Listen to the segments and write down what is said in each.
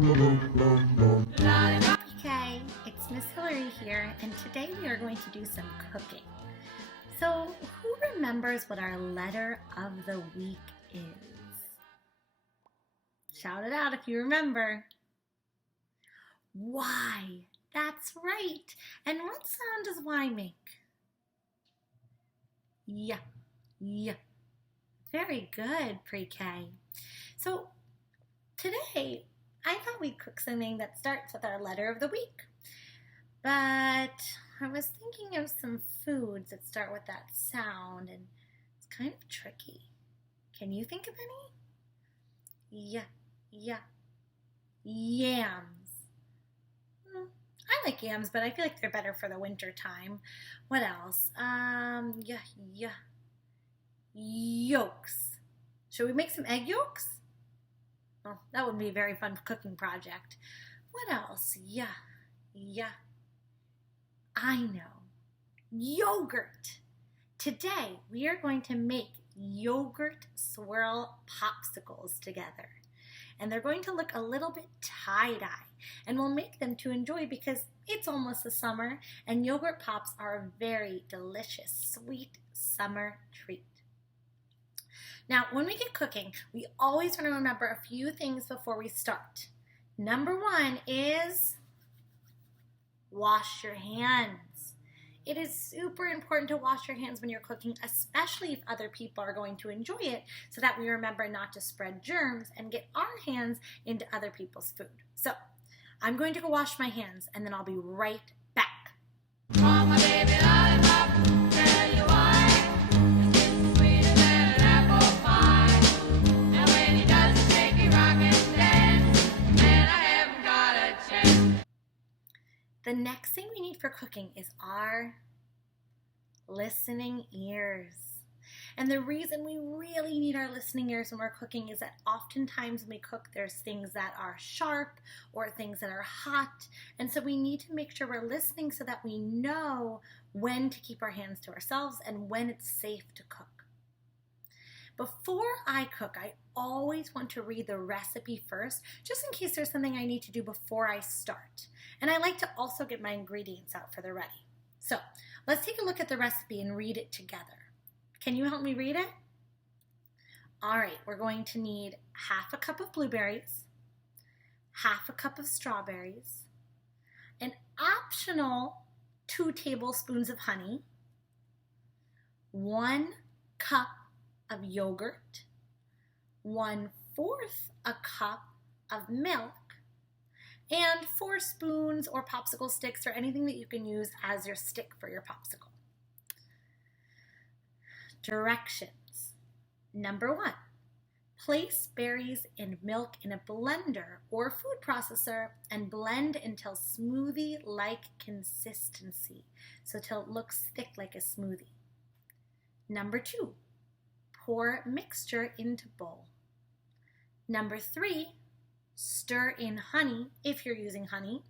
Okay, it's Miss Hilary here, and today we are going to do some cooking. So, who remembers what our letter of the week is? Shout it out if you remember. Y. That's right. And what sound does Y make? Yeah, yeah. Very good, pre-K. So, today I thought we'd cook something that starts with our letter of the week. But I was thinking of some foods that start with that sound, and it's kind of tricky. Can you think of any? Yeah. Yams. I like yams, but I feel like they're better for the winter time. What else? Yolks. Should we make some egg yolks? Well, that would be a very fun cooking project. What else? Yeah. I know. Yogurt. Today, we are going to make yogurt swirl popsicles together. And they're going to look a little bit tie-dye. And we'll make them to enjoy because it's almost the summer, and yogurt pops are a very delicious, sweet summer treat. Now, when we get cooking, we always want to remember a few things before we start. Number one is wash your hands. It is super important to wash your hands when you're cooking, especially if other people are going to enjoy it, so that we remember not to spread germs and get our hands into other people's food. So, I'm going to go wash my hands, and then I'll be right back. Mama, baby, lollipop, tell you why. It's sweeter than an apple pie. And when he doesn't make me rock and dance, then I haven't got a chance. The next thing we need for cooking is our listening ears. And the reason we really need our listening ears when we're cooking is that oftentimes when we cook, there's things that are sharp or things that are hot. And so we need to make sure we're listening so that we know when to keep our hands to ourselves and when it's safe to cook. Before I cook, I always want to read the recipe first, just in case there's something I need to do before I start. And I like to also get my ingredients out for the ready. So let's take a look at the recipe and read it together. Can you help me read it? All right, we're going to need half a cup of blueberries, half a cup of strawberries, an optional 2 tablespoons of honey, 1 cup of yogurt, 1/4 a cup of milk, and 4 spoons or popsicle sticks or anything that you can use as your stick for your popsicle. Directions. Number 1, place berries and milk in a blender or food processor and blend until smoothie-like consistency, so till it looks thick like a smoothie. Number 2, pour mixture into bowl. Number 3, stir in honey if you're using honey.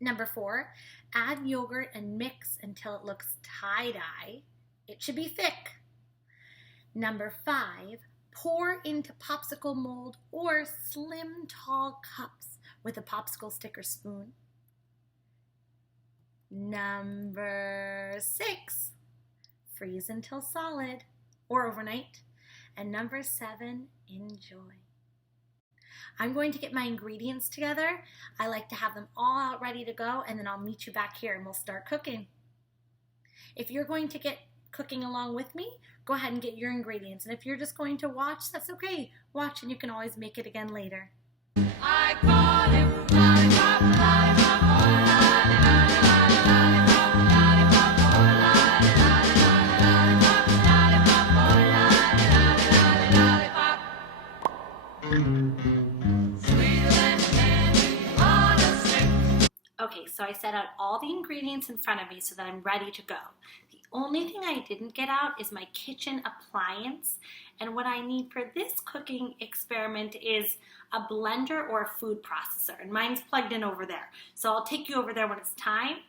Number 4, add yogurt and mix until it looks tie-dye. It should be thick. Number 5, pour into popsicle mold or slim tall cups with a popsicle stick or spoon. Number 6, freeze until solid or overnight. And number 7, enjoy. I'm going to get my ingredients together. I like to have them all out ready to go, and then I'll meet you back here and we'll start cooking. If you're going to get cooking along with me, go ahead and get your ingredients. And if you're just going to watch, that's okay. Watch and you can always make it again later. I call him lollipop, lollipop, oh, lolly, lolly, lolly, lollipop, lollipop, oh, lolly, lolly, lolly, lollipop, lollipop, oh, lolly, lolly, lollipop. Sweeter than candy on a stick. Okay, so I set out all the ingredients in front of me so that I'm ready to go. The only thing I didn't get out is my kitchen appliance, and what I need for this cooking experiment is a blender or a food processor, and mine's plugged in over there. So I'll take you over there when it's time.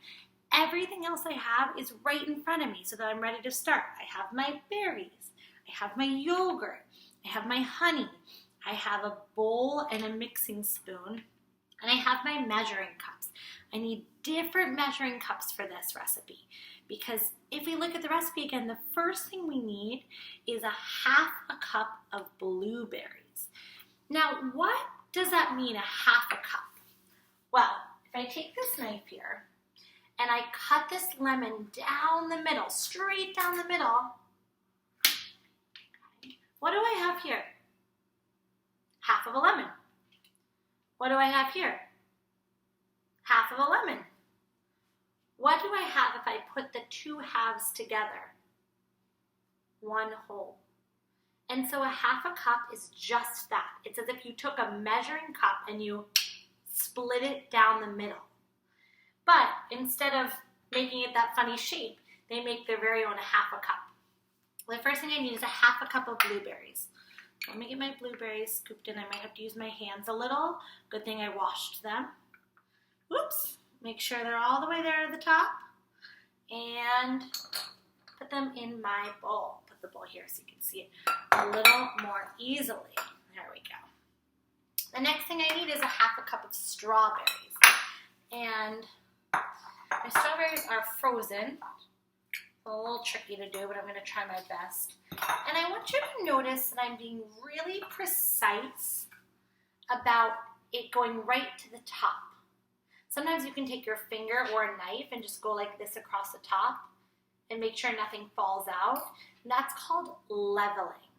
Everything else I have is right in front of me so that I'm ready to start. I have my berries, I have my yogurt, I have my honey, I have a bowl and a mixing spoon, and I have my measuring cups. I need different measuring cups for this recipe because if we look at the recipe again, the first thing we need is 1/2 cup of blueberries. Now, what does that mean, 1/2 cup? Well, if I take this knife here and I cut this lemon down the middle, straight down the middle, what do I have here? 1/2 of a lemon. What do I have here? 1/2 of a lemon. What do I have if I put the 2 halves together? 1 whole. And so 1/2 cup is just that. It's as if you took a measuring cup and you split it down the middle. But instead of making it that funny shape, they make their very own 1/2 cup. The first thing I need is 1/2 cup of blueberries. Let me get my blueberries scooped in. I might have to use my hands a little. Good thing I washed them. Whoops. Make sure they're all the way there to the top. And put them in my bowl. Put the bowl here so you can see it a little more easily. There we go. The next thing I need is 1/2 cup of strawberries. And my strawberries are frozen. It's a little tricky to do, but I'm going to try my best. And I want you to notice that I'm being really precise about it going right to the top. Sometimes you can take your finger or a knife and just go like this across the top and make sure nothing falls out. And that's called leveling.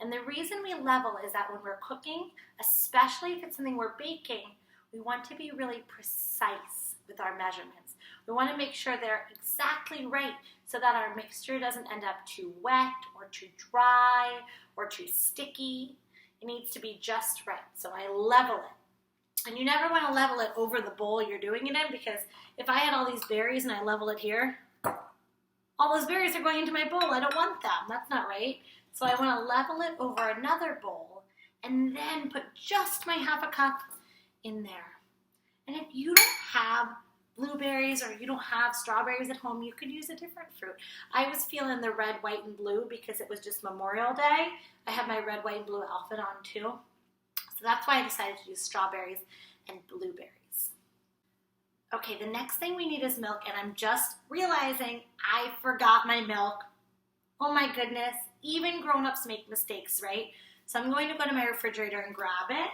And the reason we level is that when we're cooking, especially if it's something we're baking, we want to be really precise with our measurements. We want to make sure they're exactly right so that our mixture doesn't end up too wet or too dry or too sticky. It needs to be just right. So I level it. And you never want to level it over the bowl you're doing it in, because if I had all these berries and I level it here, all those berries are going into my bowl. I don't want them. That's not right. So I want to level it over another bowl and then put just my 1/2 cup in there. And if you don't have blueberries or you don't have strawberries at home, you could use a different fruit. I was feeling the red, white, and blue because it was just Memorial Day. I have my red, white, and blue outfit on too. So that's why I decided to use strawberries and blueberries. Okay, the next thing we need is milk, and I'm just realizing I forgot my milk. Oh my goodness, even grown-ups make mistakes, right? So I'm going to go to my refrigerator and grab it.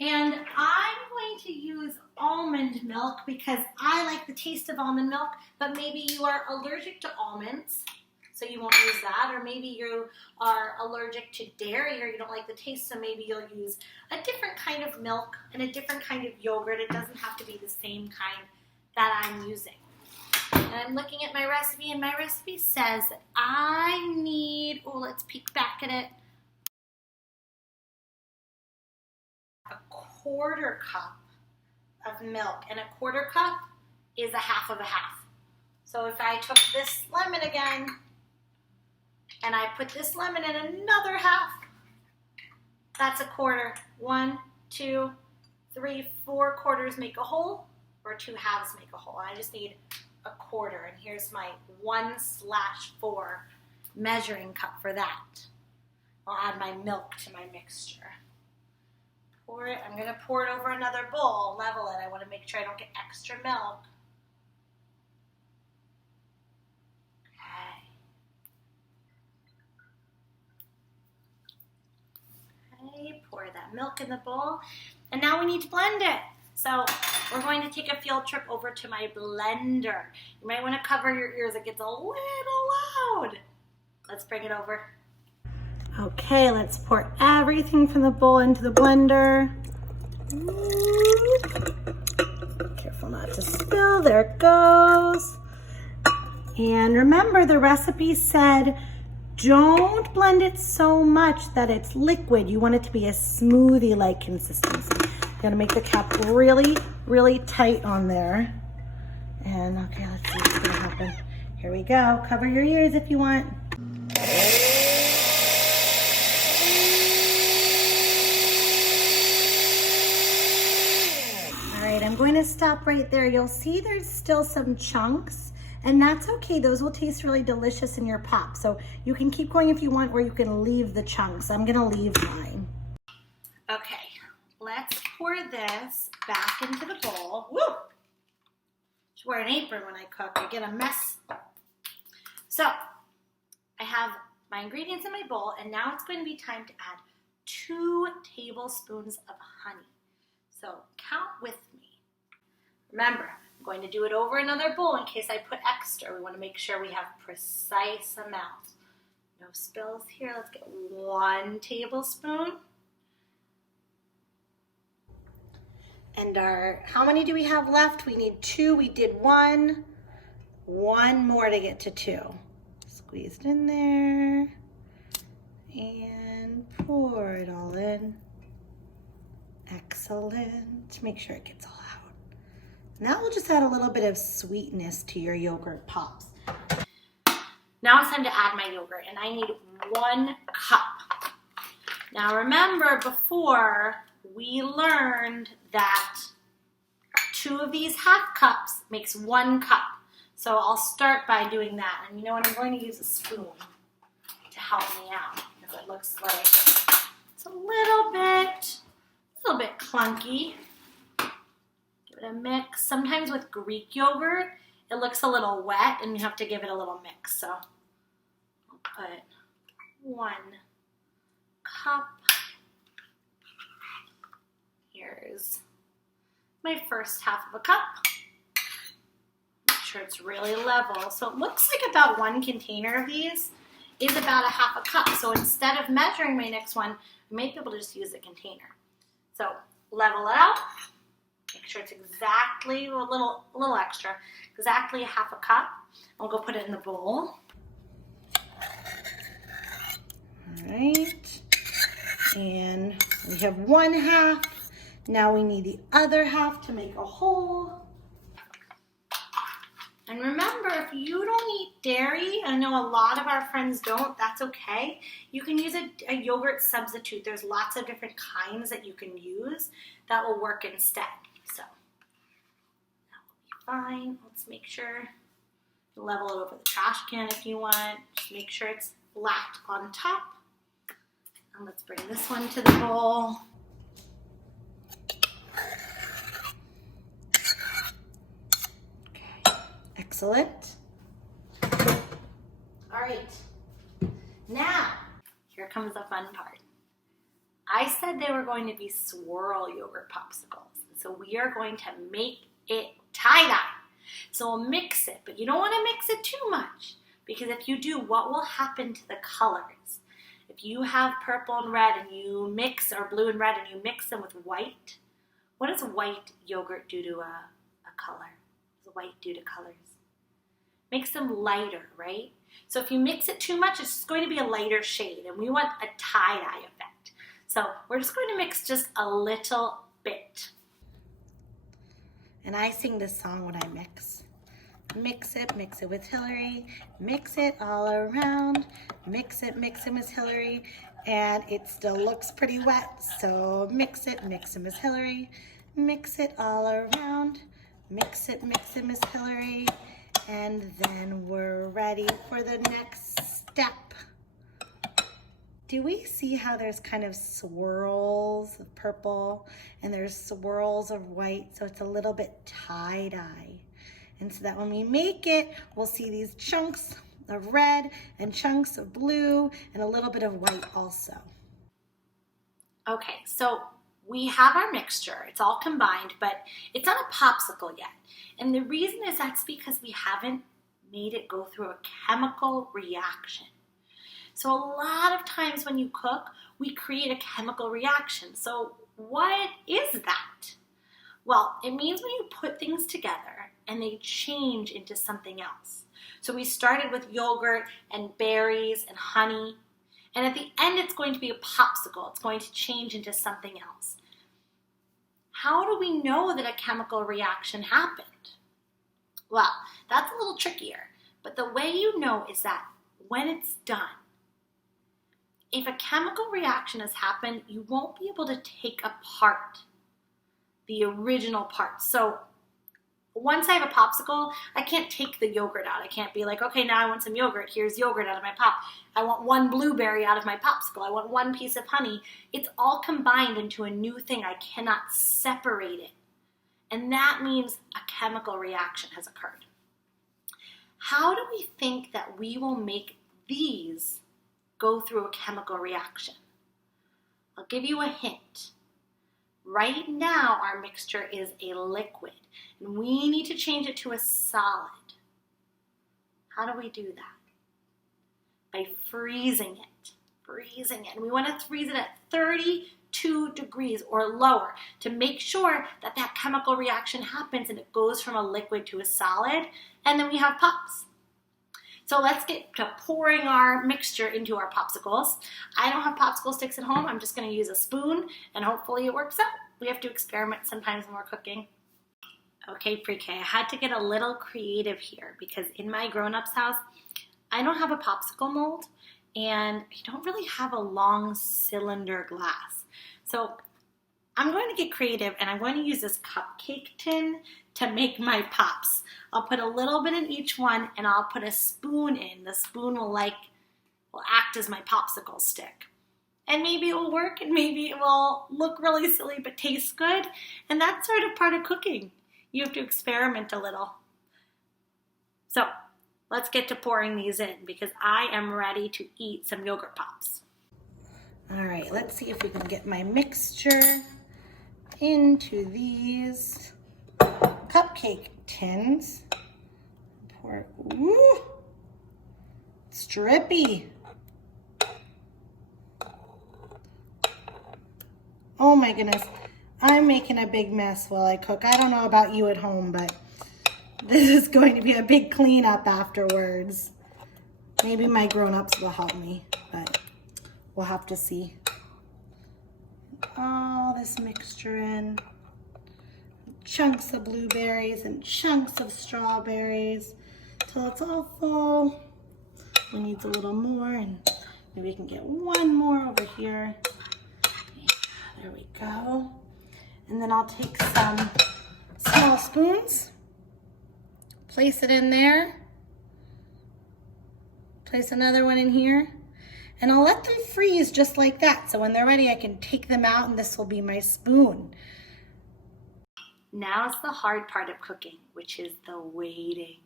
And I'm going to use almond milk because I like the taste of almond milk, but maybe you are allergic to almonds, so you won't use that, or maybe you are allergic to dairy or you don't like the taste, so maybe you'll use a different kind of milk and a different kind of yogurt. It doesn't have to be the same kind that I'm using. And I'm looking at my recipe, and my recipe says that I need, oh, let's peek back at it, 1/4 cup of milk, and 1/4 cup is 1/2 of a half. So if I took this lemon again and I put this lemon in another half, that's 1/4. 1, 2, 3, 4 quarters make a whole, or 2 halves make a whole. I just need 1/4, and here's my 1/4 measuring cup for that. I'll add my milk to my mixture. Pour it. I'm going to pour it over another bowl, level it. I want to make sure I don't get extra milk. Okay, pour that milk in the bowl. And now we need to blend it. So we're going to take a field trip over to my blender. You might want to cover your ears. It gets a little loud. Let's bring it over. Okay, let's pour everything from the bowl into the blender. Careful not to spill. There it goes. And remember, the recipe said don't blend it so much that it's liquid. You want it to be a smoothie-like consistency. You gotta make the cap really, really tight on there. And okay, let's see what's gonna happen. Here we go. Cover your ears if you want. I'm going to stop right there. You'll see there's still some chunks, And that's okay. Those will taste really delicious in your pop. So you can keep going if you want, or you can leave the chunks. I'm gonna leave mine. Okay, let's pour this back into the bowl. Woo! Should wear an apron when I cook. I get a mess. So I have my ingredients in my bowl, and now it's going to be time to add 2 tablespoons of honey. So count with me. Remember, I'm going to do it over another bowl in case I put extra. We want to make sure we have precise amounts. No spills here. Let's get 1 tablespoon. And how many do we have left? We need 2. We did 1. 1 more to get to 2. Squeezed in there. And pour it all in. Excellent. Make sure it gets all out. And that will just add a little bit of sweetness to your yogurt pops. Now it's time to add my yogurt, and I need 1 cup. Now remember, before we learned that 2 of these half cups makes 1 cup. So I'll start by doing that. And you know what? I'm going to use a spoon to help me out, because it looks like it's a little bit clunky. Give it a mix. Sometimes with Greek yogurt, it looks a little wet and you have to give it a little mix. So I'll put 1 cup. Here's my first half of a cup. Make sure it's really level. So it looks like about 1 container of these is about a half a cup. So instead of measuring my next one, I might be able to just use a container. So level it out. Make sure it's exactly a little extra, exactly a half a cup. I'll go put it in the bowl. All right. And we have 1/2. Now we need the other half to make a whole. And remember, if you don't eat dairy, I know a lot of our friends don't, that's okay. You can use a yogurt substitute. There's lots of different kinds that you can use that will work instead. So that will be fine. Let's make sure you level it over the trash can if you want. Just make sure it's flat on top. And let's bring this one to the bowl. Excellent. All right. Now, here comes the fun part. I said they were going to be swirl yogurt popsicles. So we are going to make it tie-dye. So we'll mix it, but you don't want to mix it too much, because if you do, what will happen to the colors? If you have purple and red and you mix, or blue and red, and you mix them with white, what does white yogurt do to a color? What does white do to colors? Makes them lighter, right? So if you mix it too much, it's just going to be a lighter shade, and we want a tie-dye effect. So we're just going to mix just a little bit. And I sing this song when I mix. Mix it with Hilary. Mix it all around. Mix it, Miss Hilary. And it still looks pretty wet, so mix it, Miss Hilary. Mix it all around. Mix it, Miss Hilary. And then we're ready for the next step. Do we see how there's kind of swirls of purple and there's swirls of white? So it's a little bit tie-dye. And so that when we make it, we'll see these chunks of red and chunks of blue and a little bit of white also. Okay, so we have our mixture. It's all combined, but it's not a popsicle yet. And the reason is that's because we haven't made it go through a chemical reaction. So a lot of times when you cook, we create a chemical reaction. So what is that? Well, it means when you put things together and they change into something else. So we started with yogurt and berries and honey, and at the end it's going to be a popsicle. It's going to change into something else. How do we know that a chemical reaction happened? Well, that's a little trickier, but the way you know is that when it's done, if a chemical reaction has happened, you won't be able to take apart the original parts. So Once I have a popsicle, I can't take the yogurt out. I can't be like, okay, now I want some yogurt. Here's yogurt out of my pop. I want one blueberry out of my popsicle. I want one piece of honey. It's all combined into a new thing. I cannot separate it. And that means a chemical reaction has occurred. How do we think that we will make these go through a chemical reaction? I'll give you a hint. Right now, our mixture is a liquid, and we need to change it to a solid. How do we do that? By freezing it. And we want to freeze it at 32 degrees or lower to make sure that that chemical reaction happens and it goes from a liquid to a solid, and then we have pops. So let's get to pouring our mixture into our popsicles. I don't have popsicle sticks at home. I'm just going to use a spoon, and hopefully it works out. We have to experiment sometimes when we're cooking. Okay, pre-K, I had to get a little creative here because in my grown-up's house, I don't have a popsicle mold, and I don't really have a long cylinder glass. So I'm going to get creative, and I'm going to use this cupcake tin to make my pops. I'll put a little bit in each one, and I'll put a spoon in. The spoon will act as my popsicle stick. And maybe it will work, and maybe it will look really silly but taste good. And that's sort of part of cooking. You have to experiment a little. So let's get to pouring these in because I am ready to eat some yogurt pops. All right, let's see if we can get my mixture into these cupcake tins. Pour, ooh, it's drippy. Oh my goodness, I'm making a big mess while I cook. I don't know about you at home, but this is going to be a big cleanup afterwards. Maybe my grown-ups will help me, but we'll have to see. All this mixture in. Chunks of blueberries and chunks of strawberries till it's all full. We need a little more, and maybe we can get one more over here. Yeah, there we go. And then I'll take some small spoons, place it in there, place another one in here, and I'll let them freeze just like that. So when they're ready, I can take them out, and this will be my spoon. Now's the hard part of cooking, which is the waiting.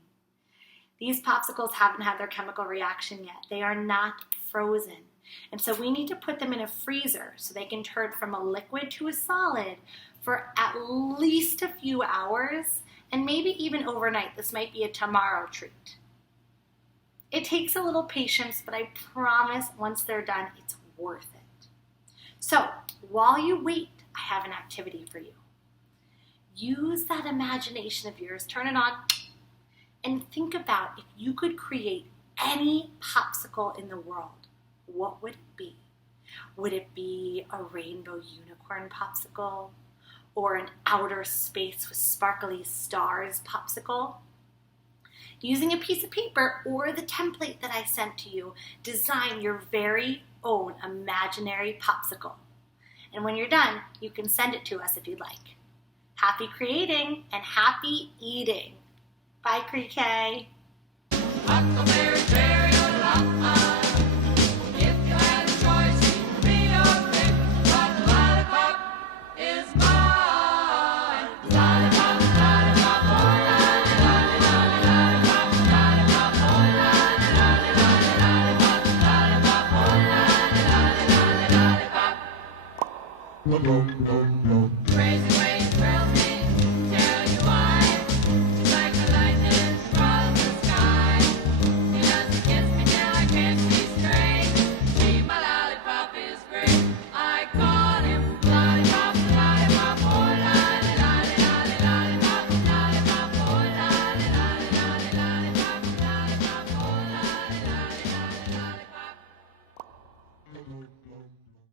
These popsicles haven't had their chemical reaction yet. They are not frozen. And so we need to put them in a freezer so they can turn from a liquid to a solid for at least a few hours and maybe even overnight. This might be a tomorrow treat. It takes a little patience, but I promise once they're done, it's worth it. So while you wait, I have an activity for you. Use that imagination of yours, turn it on, and think about if you could create any popsicle in the world, what would it be? Would it be a rainbow unicorn popsicle or an outer space with sparkly stars popsicle? Using a piece of paper or the template that I sent to you, design your very own imaginary popsicle. And when you're done, you can send it to us if you'd like. Happy creating and happy eating. Bye, Pre-K. Huckleberry cherry, if you had a choice, you'd be your pick, but the lollipop is mine. Lollipop, lollipop, oh lolly, lolly, lolly, lollipop, lollipop, oh lolly, lolly, lolly, lollipop, lollipop, oh lolly, lolly, lolly, lollipop.